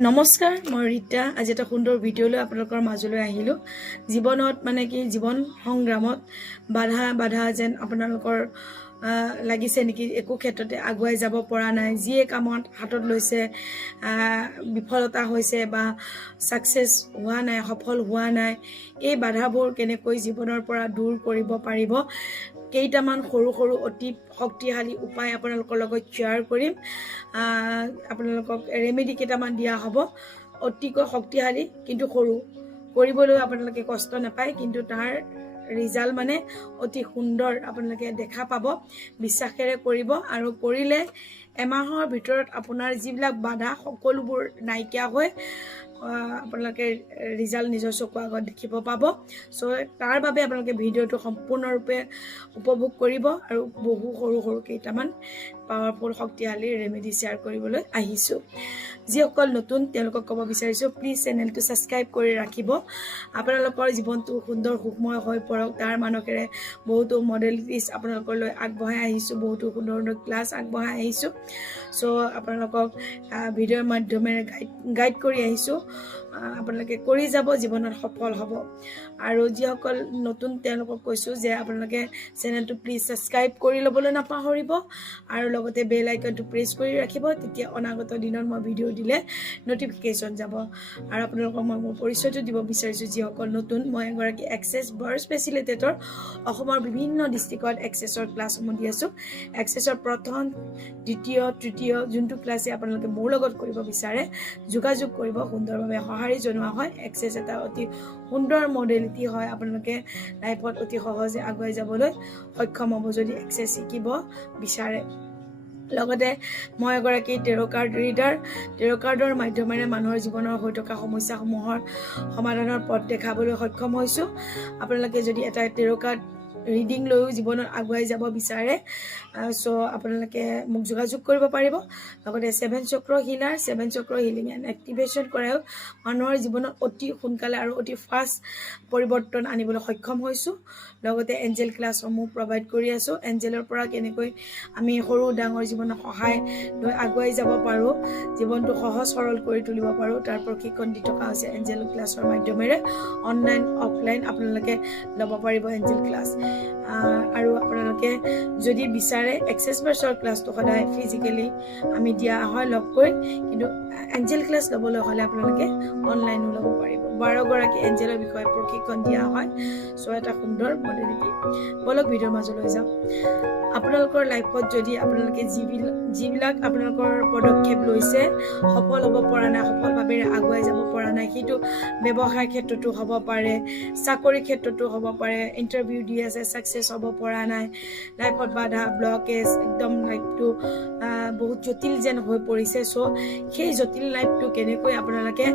নমস্কাৰ মই ৰীতা আজি এটা সুন্দৰ ভিডিঅ' লৈ আপোনালোকৰ মাজলৈ আহিলোঁ জীৱনত মানে কি জীৱন সংগ্ৰামত বাধা যেন আপোনালোকৰ লাগিছে নেকি একো ক্ষেত্ৰতে আগুৱাই যাব পৰা নাই যিয়ে কামত হাতত লৈছে বিফলতা হৈছে বা সাকসেস হোৱা নাই সফল হোৱা নাই এই বাধাবোৰ কেনেকৈ জীৱনৰ পৰা দূৰ কৰিব পাৰিব কেইটামান সৰু সৰু অতি শক্তিশালী উপায় আপোনালোকৰ লগত শ্বেয়াৰ কৰিম আপোনালোকক ৰেমেডি কেইটামান দিয়া হ'ব অতিকৈ শক্তিশালী কিন্তু সৰু কৰিবলৈ আপোনালোকে কষ্ট নাপায় কিন্তু তাৰ ৰিজাল্ট মানে অতি সুন্দৰ আপোনালোকে দেখা পাব বিশ্বাসেৰে কৰিব আৰু কৰিলে এমাহৰ ভিতৰত আপোনাৰ যিবিলাক বাধা সকলোবোৰ নাইকিয়া হৈ আপোনালোকে ৰিজাল্ট নিজৰ চকুৰ আগত দেখিব পাব সো তাৰ বাবে আপোনালোকে ভিডিঅ'টো সম্পূৰ্ণৰূপে উপভোগ কৰিব আৰু বহু সৰু কেইটামান পাৱাৰফুল শক্তিশালী ৰেমেডি শ্বেয়াৰ কৰিবলৈ আহিছো যিসকল নতুন তেওঁলোকক ক'ব বিচাৰিছো প্লিজ চেনেলটো সাবস্ক্ৰাইব কৰি ৰাখিব আপোনালোকৰ জীৱনটো সুন্দৰ সুখময় হৈ পৰক তাৰ মানকেৰে বহুতো মডেলিটিছ আপোনালোকলৈ আগবঢ়াই আহিছো বহুতো সুন্দৰ ক্লাছ আগবঢ়াই আহিছো সো আপোনালোকক ভিডিঅ'ৰ মাধ্যমেৰে গাইড কৰি আহিছো আপোনালোকে কৰি যাব জীৱনত সফল হ'ব আৰু যিসকল নতুন তেওঁলোকক কৈছো যে আপোনালোকে চেনেলটো প্লিজ সাবস্ক্ৰাইব কৰি ল'বলৈ নাপাহৰিব আৰু লগতে বেল আইকনটো প্ৰেছ কৰি ৰাখিব তেতিয়া অনাগত দিনত মই ভিডিঅ' দিলে নটিফিকেশন যাব আৰু আপোনালোকক মই মোৰ পৰিচয়টো দিব বিচাৰিছো যিসকল নতুন মই এগৰাকী এক্সেছ বাৰ্ড স্পেচিয়েলিটেটৰ অসমৰ বিভিন্ন ডিস্ট্ৰিক্টত এক্সেছৰ ক্লাছসমূহ দি আছো এক্সেছৰ প্ৰথম দ্বিতীয় তৃতীয় যোনটো ক্লাছে আপোনালোকে মোৰ লগত কৰিব বিচাৰে যোগাযোগ কৰিব সুন্দৰভাৱে সহাৰি জনোৱা হয় এক্সেছ এটা অতি সুন্দৰ মডেলিটি হয় আপোনালোকে লাইফত অতি সহজে আগুৱাই যাবলৈ সক্ষম হ'ব যদি এক্সেছ শিকিব বিচাৰে লগতে মই এগৰাকী টেৰো কাৰ্ড ৰিডাৰ টেৰো কাৰ্ডৰ মাধ্যমেৰে মানুহৰ জীৱনৰ হৈ থকা সমস্যাসমূহৰ সমাধানৰ পথ দেখাবলৈ সক্ষম হৈছো আপোনালোকে যদি এটা টেৰো কাৰ্ড ৰিডিং লৈও জীৱনত আগুৱাই যাব বিচাৰে সো আপোনালোকে মোক যোগাযোগ কৰিব পাৰিব লগতে 7 চক্ৰ হিলাৰ 7 চক্ৰ হিলিং এণ্ড এক্টিভেশ্যন কৰাও মানুহৰ জীৱনত অতি সোনকালে আৰু অতি ফাষ্ট পৰিৱৰ্তন আনিবলৈ সক্ষম হৈছো লগতে এঞ্জেল ক্লাছসমূহ প্ৰভাইড কৰি আছো এঞ্জেলৰ পৰা কেনেকৈ আমি সৰু ডাঙৰ জীৱনত সহায় লৈ আগুৱাই যাব পাৰো জীৱনটো সহজ সৰল কৰি তুলিব পাৰো তাৰ প্ৰশিক্ষণ দি থকা হৈছে এঞ্জেল ক্লাছৰ মাধ্যমেৰে অনলাইন অফলাইন আপোনালোকে ল'ব পাৰিব এঞ্জেল ক্লাছ আৰু আপোনালোকে যদি বিচাৰে এক্সেছ বাৰ্ছৰ ক্লাছটো সদায় ফিজিক্যালি আমি দিয়া হয় লগ কৰি কিন্তু এঞ্জেল ক্লাছ ল'বলৈ হ'লে আপোনালোকে অনলাইনো ল'ব পাৰিব 12 গৰাকী এঞ্জেলৰ বিষয়ে প্ৰশিক্ষণ দিয়া হয় সো এটা সুন্দৰ মডেলিটি বলক ভিডিঅ'ৰ মাজলৈ যাওঁ আপোনালোকৰ লাইফত যদি আপোনালোকে যিবিলাক আপোনালোকৰ পদক্ষেপ লৈছে সফল হ'ব পৰা নাই সফলভাৱে আগুৱাই যাব পৰা নাই কিন্তু ব্যৱসায় ক্ষেত্ৰতো হ'ব পাৰে চাকৰি ক্ষেত্ৰতো হ'ব পাৰে ইন্টাৰভিউ দি আছে সাকসেস হ'ব পৰা নাই লাইফত বাধা ব্লকেজ একদম লাইফটো বহুত জটিল যেন হৈ পৰিছে সো সেই জটিল লাইফটো কেনেকৈ আপোনালোকে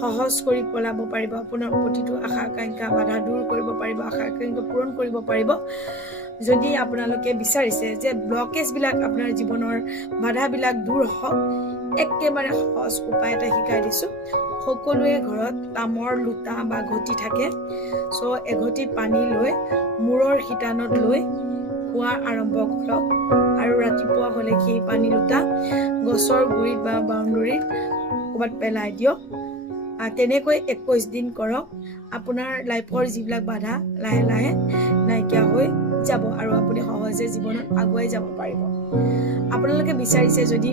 সহজ কৰি পেলাব পাৰিব আপোনাৰ প্ৰতিটো আশা আকাংক্ষা বাধা দূৰ কৰিব পাৰিব আশা আকাংক্ষা পূৰণ কৰিব পাৰিব যদি আপোনালোকে বিচাৰিছে যে ব্লকেজ বিলাক আপোনাৰ জীৱনৰ বাধা বিলাক দূৰ হওক একেবাৰে সহজ উপায় এটা শিকাই দিছো সকলোৱে ঘৰত তামৰ লুটা বা ঘটি থাকে সো এঘটি পানী লৈ মূৰৰ হিতানত লৈ খোৱা আৰম্ভ কৰক আৰু ৰাতিপুৱা হ'লে সেই পানী লুটা গছৰ গুৰিত বা বাউণ্ডৰীত ক'ৰবাত পেলাই দিয়ক তেনেকৈ 21 দিন কৰক আপোনাৰ লাইফৰ যিবিলাক বাধা লাহে লাহে নাইকিয়া হৈ যাব আৰু আপুনি সহজে জীৱনত আগুৱাই যাব পাৰিব আপোনালোকে বিচাৰিছে যদি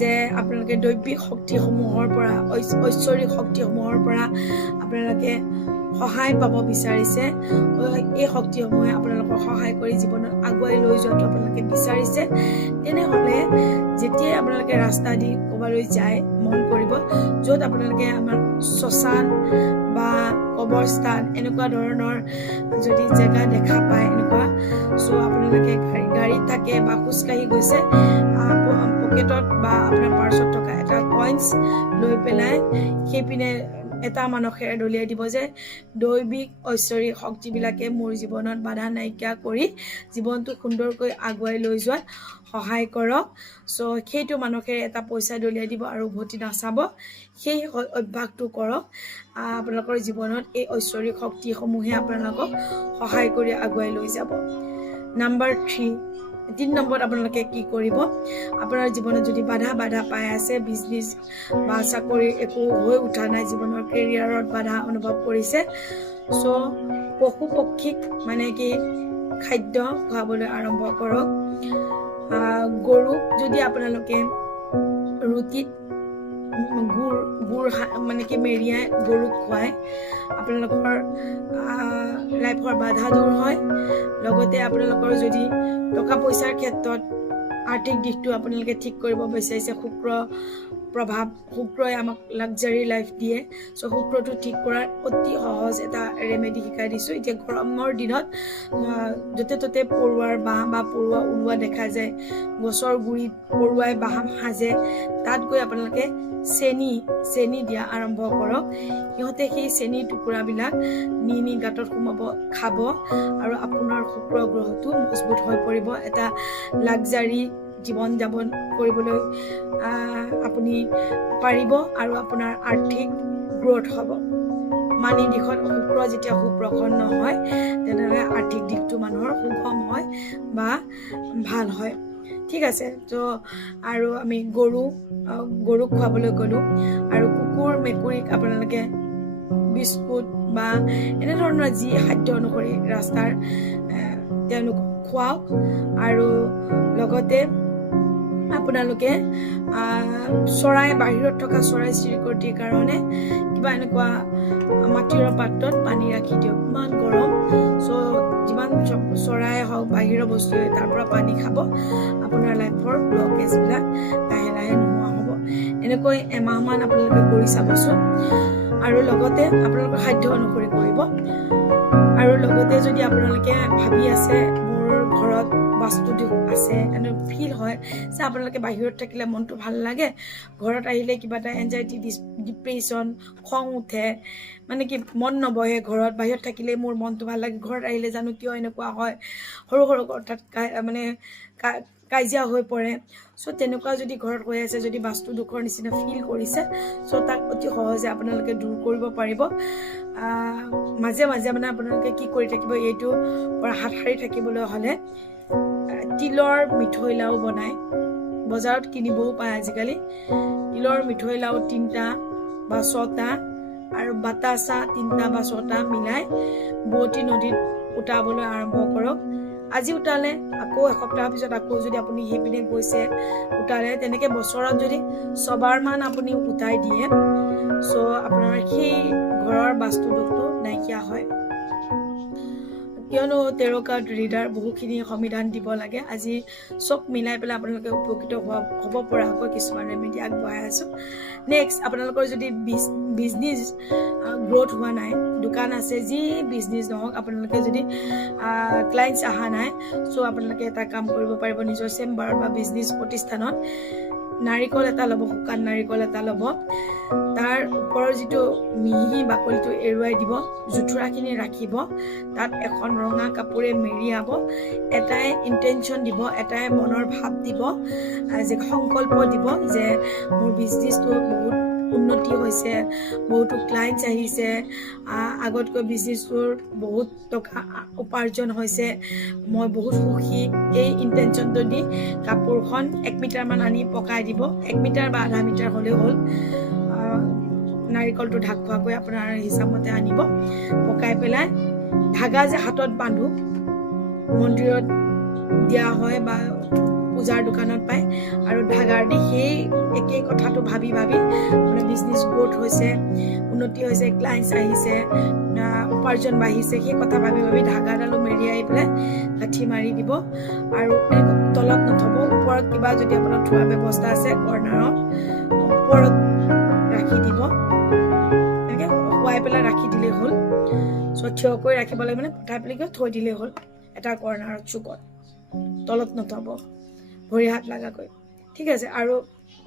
যে আপোনালোকে দৈবিক শক্তিসমূহৰ পৰা ঐশ্বৰিক শক্তিসমূহৰ পৰা আপোনালোকে সহায় পাব বিচাৰিছে এই শক্তিসমূহে আপোনালোকক সহায় কৰি জীৱনত আগুৱাই লৈ যোৱাটো আপোনালোকে বিচাৰিছে তেনেহ'লে যেতিয়া আপোনালোকে ৰাস্তা দি ক'বলৈ যায় মন কৰিব য'ত আপোনালোকে আমাৰ শ্মশান বা কবৰস্থান এনেকুৱা ধৰণৰ যদি জেগা দেখা পায় এনেকুৱা সো আপোনালোকে গাড়ীত থাকে বা খোজকাঢ়ি গৈছে পকেটত বা আপোনাৰ পাৰ্চত থকা এটা কইনছ লৈ পেলাই সেইপিনে এটা মানসেৰে দলিয়াই দিব যে দৈবিক ঐশ্বৰিক শক্তিবিলাকে মোৰ জীৱনত বাধা নাইকিয়া কৰি জীৱনটো সুন্দৰকৈ আগুৱাই লৈ যোৱাত সহায় কৰক সো সেইটো মানসেৰে এটা পইচা দলিয়াই দিব আৰু উভতি নাচাব সেই অভ্যাসটো কৰক আপোনালোকৰ জীৱনত এই ঐশ্বৰিক শক্তিসমূহে আপোনালোকক সহায় কৰি আগুৱাই লৈ যাব নাম্বাৰ 3 3 নম্বৰত আপোনালোকে কি কৰিব আপোনাৰ জীৱনত যদি বাধা পাই আছে বিজনেছ বা চাকৰি একো হৈ উঠা নাই জীৱনৰ কেৰিয়াৰত বাধা অনুভৱ কৰিছে সো পশু পক্ষীক মানে কি খাদ্য খুৱাবলৈ আৰম্ভ কৰক গৰুক যদি আপোনালোকে ৰুটিত গুড় মানে কি মেৰিয়াই গৰুক খুৱাই আপোনালোকৰ লাইফৰ বাধা দূৰ হয় লগতে আপোনালোকৰ যদি টকা পইচাৰ ক্ষেত্ৰত আৰ্থিক দিশটো আপোনালোকে ঠিক কৰিব বিচাৰিছে শুক্ৰই আমাক লাক্সাৰী লাইফ দিয়ে সো শুক্ৰটো ঠিক কৰাৰ অতি সহজ এটা ৰেমেডি শিকাই দিছোঁ এতিয়া গৰমৰ দিনত য'তে ত'তে পৰুৱাৰ বাঁহ বা পৰুৱা ওলোৱা দেখা যায় গছৰ গুৰিত পৰুৱাই বাঁহ সাজে তাত গৈ আপোনালোকে চেনি দিয়া আৰম্ভ কৰক ইহঁতে সেই চেনি টুকুৰাবিলাক নি গাঁতত সোমাব খাব আৰু আপোনাৰ শুক্ৰ গ্ৰহটো মজবুত হৈ পৰিব এটা লাক্সাৰী জীৱন যাপন কৰিবলৈ আপুনি পাৰিব আৰু আপোনাৰ আৰ্থিক গ্ৰথ হ'ব মানি দিশত শুক্ৰ যেতিয়া সুপ্ৰসন্ন হয় তেনেহ'লে আৰ্থিক দিশটো মানুহৰ সুগম হয় বা ভাল হয় ঠিক আছে তো আৰু আমি গৰুক খুৱাবলৈ গ'লোঁ আৰু কুকুৰ মেকুৰীক আপোনালোকে বিস্কুট বা এনেধৰণৰ যি খাদ্য অনুসৰি ৰাস্তাৰ তেওঁলোকক খুৱাওক আৰু লগতে আপোনালোকে চৰাই বাহিৰত থকা চৰাই চিৰিকটিৰ কাৰণে কিবা এনেকুৱা মাটিৰ পাত্ৰত পানী ৰাখি দিয়ক ইমান গৰম চ' যিমান চৰাই হওক বাহিৰৰ বস্তুৱে তাৰ পৰা পানী খাব আপোনাৰ লাইফৰ ব্লকেজবিলাক লাহে লাহে নোহোৱা হ'ব এনেকৈ এমাহমান আপোনালোকে কৰি চাবচোন আৰু লগতে আপোনালোকৰ সাধ্য অনুসৰি কৰিব আৰু লগতে যদি আপোনালোকে ভাবি আছে মোৰ ঘৰত বাস্তু দিশ আছে এনে ফিল হয় যে আপোনালোকে বাহিৰত থাকিলে মনটো ভাল লাগে ঘৰত আহিলে কিবা এটা এনজাইটি ডিপ্ৰেশ্যন খং উঠে মানে কি মন নবহে ঘৰত বাহিৰত থাকিলে মোৰ মনটো ভাল লাগে ঘৰত আহিলে জানো কিয় এনেকুৱা হয় সৰু কথাত মানে কাজিয়া হৈ পৰে চ' তেনেকুৱা যদি ঘৰত হৈ আছে যদি বাস্তু দুখৰ নিচিনা ফিল কৰিছে চ' তাক অতি সহজে আপোনালোকে দূৰ কৰিব পাৰিব মাজে মাজে মানে আপোনালোকে কি কৰি থাকিব এইটো পৰা হাত সাৰি থাকিবলৈ হ'লে তিলৰ মিঠৈ লাও বনাই বজাৰত কিনিবও পায় আজিকালি তিলৰ মিঠৈ লাও 3টা বা 6টা আৰু বাতাসা 3টা বা 6টা মিলাই বোৱতী নদীত উটাবলৈ আৰম্ভ কৰক আজি উটালে আকৌ এসপ্তাহৰ পিছত আকৌ যদি আপুনি সেইপিনে গৈছে উটালে তেনেকৈ বছৰত যদি ছবাৰমান আপুনি উটাই দিয়ে চ' আপোনাৰ সেই ঘৰৰ বাস্তু দোষটো নাইকিয়া হয় কিয়নো টেৰ' কাৰ্ড ৰিডাৰ বহুখিনি সমিধান দিব লাগে আজি চব মিলাই পেলাই আপোনালোকে উপকৃত হ'ব পৰাকৈ কিছুমান ৰেমেডি আগবঢ়াই আছোঁ নেক্সট আপোনালোকৰ যদি বিজনেছ গ্ৰথ হোৱা নাই দোকান আছে যি বিজনেছ নহওক আপোনালোকে যদি ক্লাইণ্টছ অহা নাই চ' আপোনালোকে এটা কাম কৰিব পাৰিব নিজৰ চেম্বাৰত বা বিজনেছ প্ৰতিষ্ঠানত নাৰিকল এটা ল'ব শুকান নাৰিকল এটা ল'ব তাৰ ওপৰৰ যিটো মিহি বাকলিটো এৰুৱাই দিব জুঠুৰাখিনি ৰাখিব তাত এখন ৰঙা কাপোৰে মেৰিয়াব এটাই ইণ্টেনশ্যন দিব এটাই মনৰ ভাৱ দিব যে সংকল্প দিব যে মোৰ বিজনেছটো বহুত উন্নতি হৈছে বহুতো ক্লাইণ্টছ আহিছে আগতকৈ বিজনেছটোৰ বহুত টকা উপাৰ্জন হৈছে মই বহুত সুখী এই ইণ্টেনশ্যনটো দি কাপোৰখন 1 মিটাৰমান আনি পকাই দিব 1 মিটাৰ বা আধা মিটাৰ হ'লেও হ'ল নাৰিকলটো ঢাক খোৱাকৈ আপোনাৰ হিচাপমতে আনিব পকাই পেলাই ধাগা যে হাতত বান্ধো মন্দিৰত দিয়া হয় বা পূজাৰ দোকানত পায় আৰু ধাগাৰ দি সেই একেই কথাটো ভাবি আপোনাৰ বিজনেছ গ্ৰথ হৈছে উন্নতি হৈছে ক্লাইণ্টছ আহিছে উপাৰ্জন বাঢ়িছে সেই কথা ভাবি ধাগাডালো মেৰিয়াই পেলাই লাঠি মাৰি দিব আৰু তলত নথব ওপৰত কিবা যদি আপোনাৰ থোৱা ব্যৱস্থা আছে কৰ্ণাৰত ওপৰত ৰাখি দিব এনেকৈ শুৱাই পেলাই ৰাখি দিলেই হ'ল চ' থিয় কৰি ৰাখিব লাগে মানে পঠাই পেলাই থৈ দিলেই হ'ল এটা কৰ্ণাৰত চুকত তলত নথব ভৰি হাত লাগাকৈ ঠিক আছে আৰু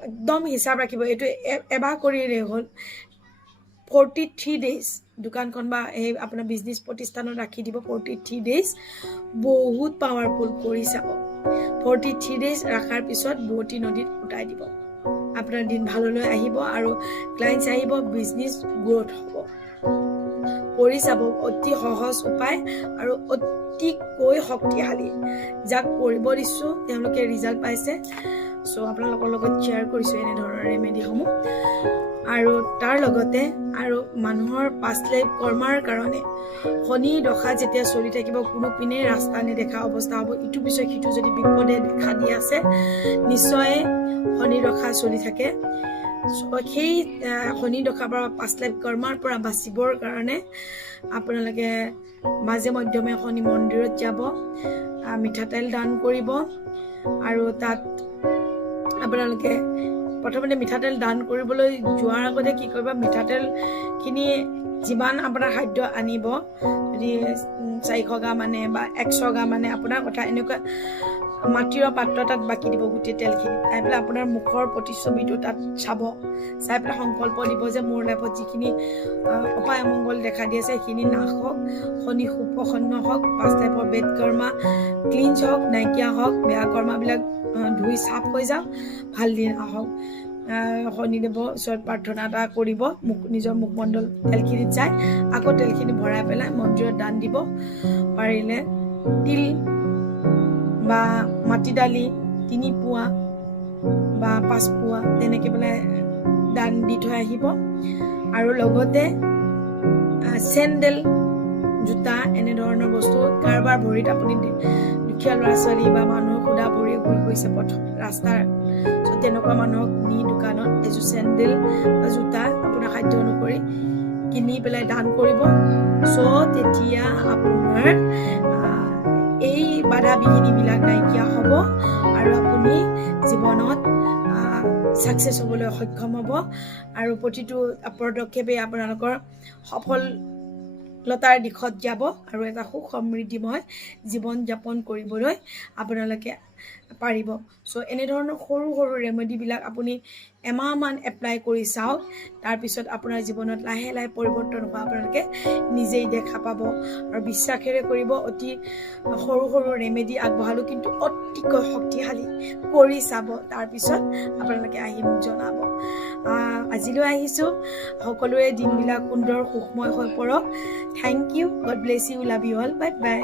একদম হিচাপ ৰাখিব এইটো এবাৰ কৰিলেই হ'ল 43 ডেইজ দোকানখন বা এই আপোনাৰ বিজনেছ প্ৰতিষ্ঠানত ৰাখি দিব 43 ডেইজ বহুত পাৱাৰফুল কৰি চাব 43 ডেইজ ৰখাৰ পিছত বোৱতী নদীত উটাই দিব আপোনাৰ দিন ভাললৈ আহিব আৰু ক্লাইণ্টছ আহিব বিজনেছ গ্ৰথ হ'ব কৰি চাব অতি সহজ উপায় আৰু অতিকৈ শক্তিশালী যাক কৰিব দিছোঁ তেওঁলোকে ৰিজাল্ট পাইছে চ' আপোনালোকৰ লগত শ্বেয়াৰ কৰিছোঁ এনেধৰণৰ ৰেমেডিসমূহ আৰু তাৰ লগতে আৰু মানুহৰ পাষ্ট লাইফ কৰ্মাৰ কাৰণে শনি দশা যেতিয়া চলি থাকিব কোনো পিনে ৰাস্তা নেদেখা অৱস্থা হ'ব ইটো পিছত সিটো যদি বিপদে দেখা দি আছে নিশ্চয় শনি দশা চলি থাকে সেই শনি দশাৰ পৰা পাষ্ট লাইফ কৰ্মাৰ পৰা বাচিবৰ কাৰণে আপোনালোকে মাজে মধ্যমে শনি মন্দিৰত যাব মিঠাতেল দান কৰিব আৰু তাত আপোনালোকে প্ৰথমতে মিঠাতেল দান কৰিবলৈ যোৱাৰ আগতে কি কৰিব মিঠাতেলখিনি যিমান আপোনাৰ খাদ্য আনিব যদি 400 গ্ৰাম মানে বা 100 গ্ৰাম মানে আপোনাৰ কথা এনেকুৱা মাটিৰ পাত্ৰ তাত বাকি দিব গোটেই তেলখিনি চাই পেলাই আপোনাৰ মুখৰ প্ৰতিচ্ছবিটো তাত চাব চাই পেলাই সংকল্প দিব যে মোৰ লাইফত যিখিনি অপায় অমংগল দেখা দি আছে সেইখিনি নাশ হওক শনি সুপ্ৰসন্ন হওক পাষ্ট লাইফৰ বেড কৰ্মা ক্লিনছ হওক নাইকিয়া হওক বেয়া কৰ্মাবিলাক ধুই চাফ হৈ যাওক ভাল দিন আহক শনিদেৱৰ ওচৰত প্ৰাৰ্থনা এটা কৰিব নিজৰ মুখমণ্ডল তেলখিনিত যায় আকৌ তেলখিনি ভৰাই পেলাই মন্দিৰত দান দিব পাৰিলে তিল বা মাটি দালি 3 পোৱা বা 5 পোৱা তেনেকৈ পেলাই দান দি থৈ আহিব আৰু লগতে চেণ্ডেল জোতা এনেধৰণৰ বস্তু কাৰোবাৰ ভৰিত আপুনি দুখীয়া ল'ৰা ছোৱালী বা মানুহক সুধা ভৰি ঘূৰি গৈছে পথত ৰাস্তাৰ চ' তেনেকুৱা মানুহক নি দোকানত এযোৰ চেণ্ডেল বা জোতা আপোনাৰ খাদ্য অনুসৰি কিনি পেলাই দান কৰিব চ' তেতিয়া আপোনাৰ এই বাধা বিঘিনিবিলাক নাইকিয়া হ'ব আৰু আপুনি জীৱনত ছাকচেছ হ'বলৈ সক্ষম হ'ব আৰু প্ৰতিটো পদক্ষেপে আপোনালোকৰ সফলতাৰ দিশত যাব আৰু এটা সুখ সমৃদ্ধিময় জীৱন যাপন কৰিবলৈ আপোনালোকে পাৰিব চ' এনেধৰণৰ সৰু সৰু ৰেমেডিবিলাক আপুনি এমাহমান এপ্লাই কৰি চাওক তাৰপিছত আপোনাৰ জীৱনত লাহে লাহে পৰিৱৰ্তন হোৱা আপোনালোকে নিজেই দেখা পাব আৰু বিশ্বাসেৰে কৰিব অতি সৰু সৰু ৰেমেডি আগবঢ়ালোঁ কিন্তু অতিকৈ শক্তিশালী কৰি চাব তাৰপিছত আপোনালোকে আহি মোক জনাব আজিলৈ আহিছোঁ সকলোৰে দিনবিলাক সুন্দৰ সুখময় হৈ পৰক thank you God bless you love you all bye by